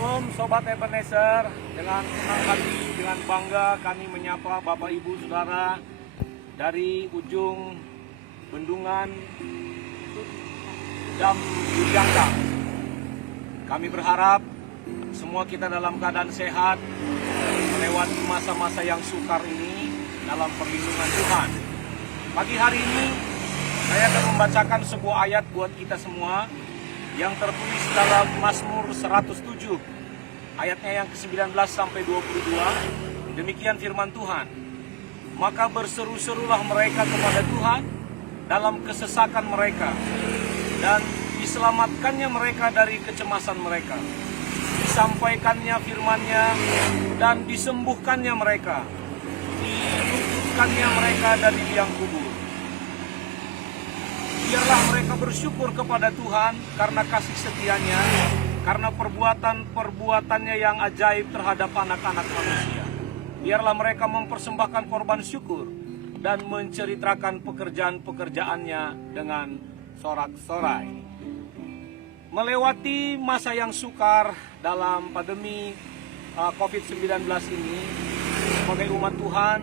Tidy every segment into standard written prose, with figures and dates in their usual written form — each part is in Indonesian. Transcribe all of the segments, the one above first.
Shalom Sobat Ebenezer, dengan senang hati, dengan bangga kami menyapa Bapak Ibu Saudara dari ujung bendungan Dam Bujangga. Kami berharap semua kita dalam keadaan sehat, melewati masa-masa yang sukar ini dalam perlindungan Tuhan. Pagi hari ini saya akan membacakan sebuah ayat buat kita semua yang tertulis dalam Mazmur 107 ayatnya yang ke-19 sampai 22. Demikian firman Tuhan. Maka berseru-serulah mereka kepada Tuhan dalam kesesakan mereka, dan diselamatkannya mereka dari kecemasan mereka. Disampaikannya firman-Nya dan disembuhkannya mereka. Diluputkannya mereka dari liang kubur. Biarlah mereka bersyukur kepada Tuhan karena kasih setia-Nya, karena perbuatan-perbuatannya yang ajaib terhadap anak-anak manusia. Biarlah mereka mempersembahkan korban syukur dan menceritakan pekerjaan-pekerjaannya dengan sorak-sorai. Melewati masa yang sukar dalam pandemi COVID-19 ini, sebagai umat Tuhan,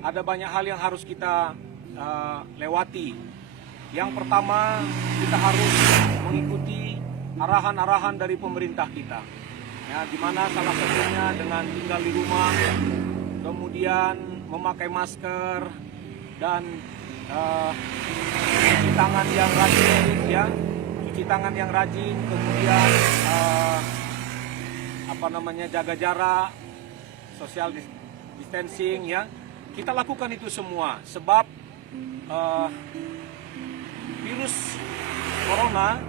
ada banyak hal yang harus kita lewati. Yang pertama, kita harus mengikuti arahan-arahan dari pemerintah kita. Ya, di mana salah satunya dengan tinggal di rumah, kemudian memakai masker dan cuci tangan yang rajin, ya, cuci tangan yang rajin, kemudian jaga jarak, social distancing, ya. Kita lakukan itu semua sebab virus Corona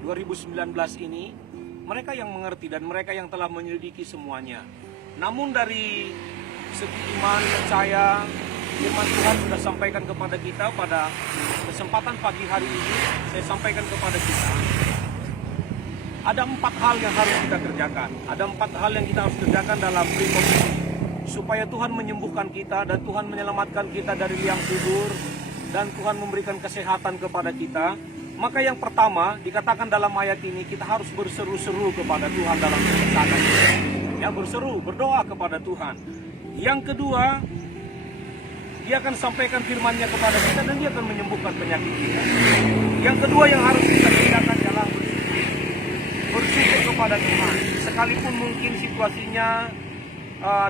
2019 ini mereka yang mengerti dan mereka yang telah menyelidiki semuanya. Namun dari segi iman, percaya, firman Tuhan sudah sampaikan kepada kita pada kesempatan pagi hari ini. Saya sampaikan kepada kita, ada 4 hal yang harus kita kerjakan. Ada 4 hal yang kita harus kerjakan dalam pre-COVID ini, supaya Tuhan menyembuhkan kita dan Tuhan menyelamatkan kita dari liang kubur, dan Tuhan memberikan kesehatan kepada kita. Maka yang pertama dikatakan dalam ayat ini, kita harus berseru-seru kepada Tuhan dalam kesesakan. Ya, berseru, berdoa kepada Tuhan. Yang kedua, Dia akan sampaikan firman-Nya kepada kita dan Dia akan menyembuhkan penyakit kita. Yang kedua yang harus kita kerjakan adalah bersyukur kepada Tuhan. Sekalipun mungkin situasinya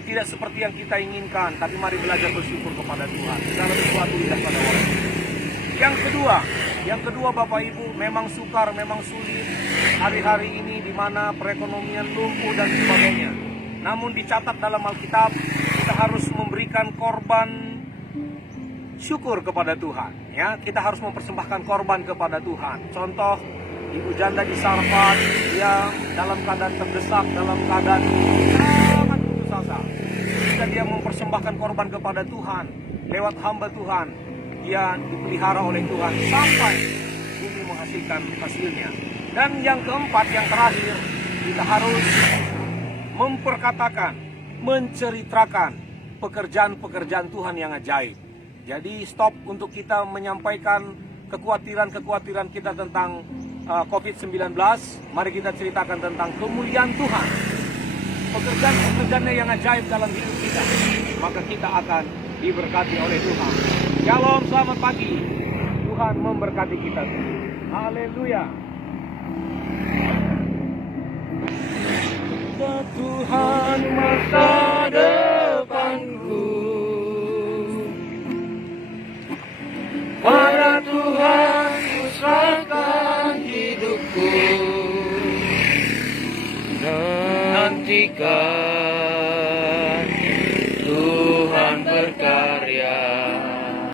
tidak seperti yang kita inginkan, tapi mari belajar bersyukur kepada Tuhan. Segala sesuatu indah pada waktu. Yang kedua Bapak Ibu, memang sukar, memang sulit hari-hari ini di mana perekonomian lumpuh dan sebagainya. Namun dicatat dalam Alkitab, kita harus memberikan korban syukur kepada Tuhan. Ya, kita harus mempersembahkan korban kepada Tuhan. Contoh, ibu janda di Sarfat, dia dalam keadaan terdesak, dalam keadaan sangat putus asa. Ketika dia mempersembahkan korban kepada Tuhan, lewat hamba Tuhan, dia dipelihara oleh Tuhan sampai bumi menghasilkan hasilnya. Dan yang keempat, yang terakhir, kita harus memperkatakan, menceritakan pekerjaan-pekerjaan Tuhan yang ajaib. Jadi stop untuk kita menyampaikan kekhawatiran-kekhawatiran kita tentang COVID-19. Mari kita ceritakan tentang kemuliaan Tuhan, pekerjaan-pekerjaannya yang ajaib dalam hidup kita. Maka kita akan diberkati oleh Tuhan. Shalom, selamat pagi. Tuhan memberkati kita. Haleluya. Tuhan masa depanku, pada Tuhan kuserahkan hidupku, nantikan